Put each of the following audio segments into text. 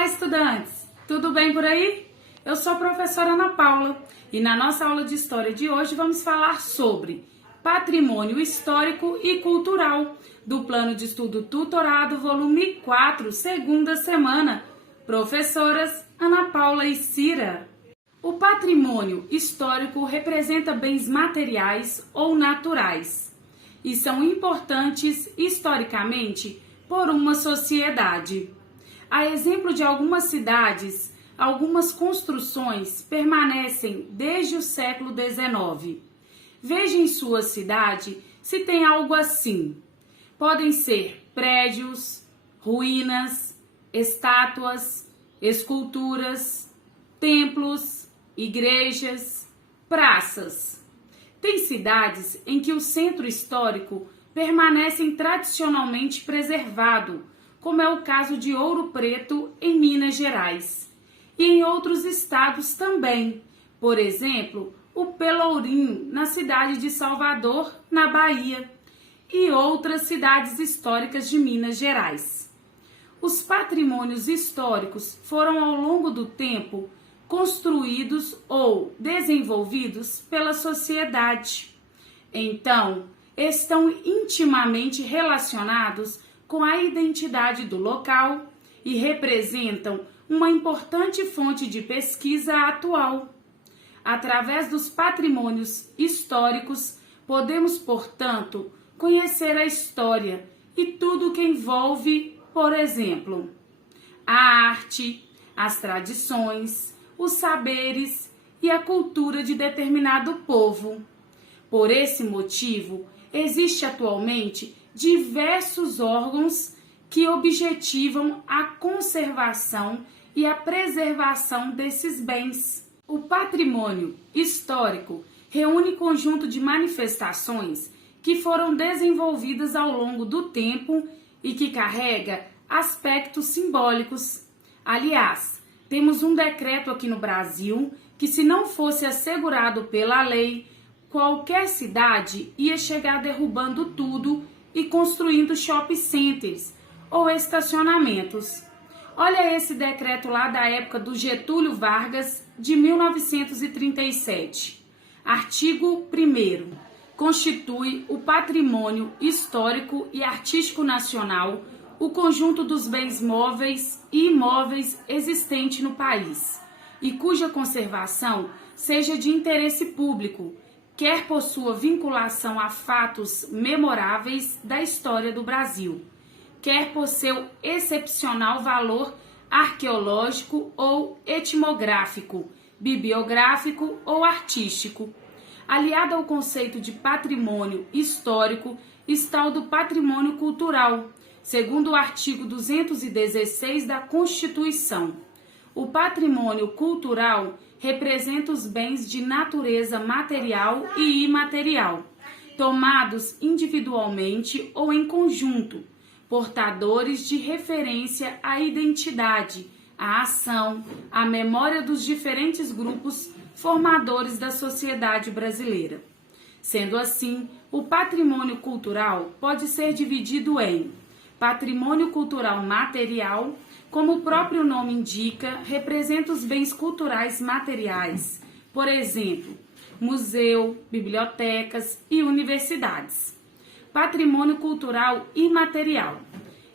Olá, estudantes! Tudo bem por aí? Eu sou a professora Ana Paula e na nossa aula de História de hoje vamos falar sobre Patrimônio Histórico e Cultural do Plano de Estudo Tutorado, volume 4, segunda semana. Professoras Ana Paula e Cira. O patrimônio histórico representa bens materiais ou naturais e são importantes historicamente por uma sociedade. A exemplo de algumas cidades, algumas construções permanecem desde o século XIX. Veja em sua cidade se tem algo assim. Podem ser prédios, ruínas, estátuas, esculturas, templos, igrejas, praças. Tem cidades em que o centro histórico permanece tradicionalmente preservado, como é o caso de Ouro Preto, em Minas Gerais. E em outros estados também, por exemplo, o Pelourinho, na cidade de Salvador, na Bahia, e outras cidades históricas de Minas Gerais. Os patrimônios históricos foram, ao longo do tempo, construídos ou desenvolvidos pela sociedade. Então, estão intimamente relacionados com a identidade do local e representam uma importante fonte de pesquisa atual. Através dos patrimônios históricos, podemos, portanto, conhecer a história e tudo o que envolve, por exemplo, a arte, as tradições, os saberes e a cultura de determinado povo. Por esse motivo, existe atualmente diversos órgãos que objetivam a conservação e a preservação desses bens. O patrimônio histórico reúne conjunto de manifestações que foram desenvolvidas ao longo do tempo e que carrega aspectos simbólicos. Aliás, temos um decreto aqui no Brasil que, se não fosse assegurado pela lei, qualquer cidade ia chegar derrubando tudo e construindo shopping centers ou estacionamentos. Olha esse decreto lá da época do Getúlio Vargas, de 1937. Artigo 1º. Constitui o patrimônio histórico e artístico nacional o conjunto dos bens móveis e imóveis existente no país e cuja conservação seja de interesse público, quer por sua vinculação a fatos memoráveis da história do Brasil, quer por seu excepcional valor arqueológico ou etnográfico, bibliográfico ou artístico. Aliado ao conceito de patrimônio histórico está o do patrimônio cultural, segundo o artigo 216 da Constituição. O patrimônio cultural representa os bens de natureza material e imaterial, tomados individualmente ou em conjunto, portadores de referência à identidade, à ação, à memória dos diferentes grupos formadores da sociedade brasileira. Sendo assim, o patrimônio cultural pode ser dividido em patrimônio cultural material, como o próprio nome indica, representa os bens culturais materiais, por exemplo, museu, bibliotecas e universidades. Patrimônio cultural imaterial.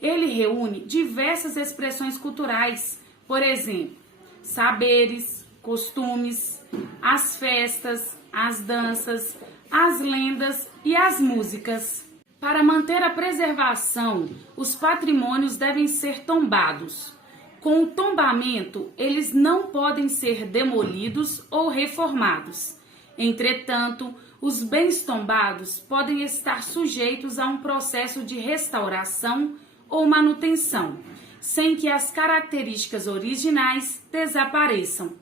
Ele reúne diversas expressões culturais, por exemplo, saberes, costumes, as festas, as danças, as lendas e as músicas. Para manter a preservação, os patrimônios devem ser tombados. Com o tombamento, eles não podem ser demolidos ou reformados. Entretanto, os bens tombados podem estar sujeitos a um processo de restauração ou manutenção, sem que as características originais desapareçam.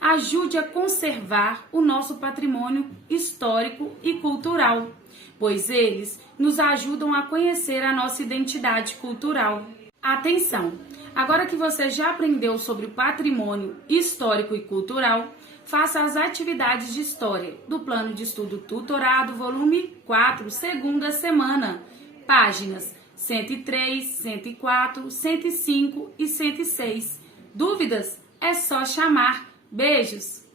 Ajude a conservar o nosso patrimônio histórico e cultural, pois eles nos ajudam a conhecer a nossa identidade cultural. Atenção! Agora que você já aprendeu sobre o patrimônio histórico e cultural, faça as atividades de História do Plano de Estudo Tutorado, volume 4, segunda semana, páginas 103, 104, 105 e 106. Dúvidas? É só chamar. Beijos!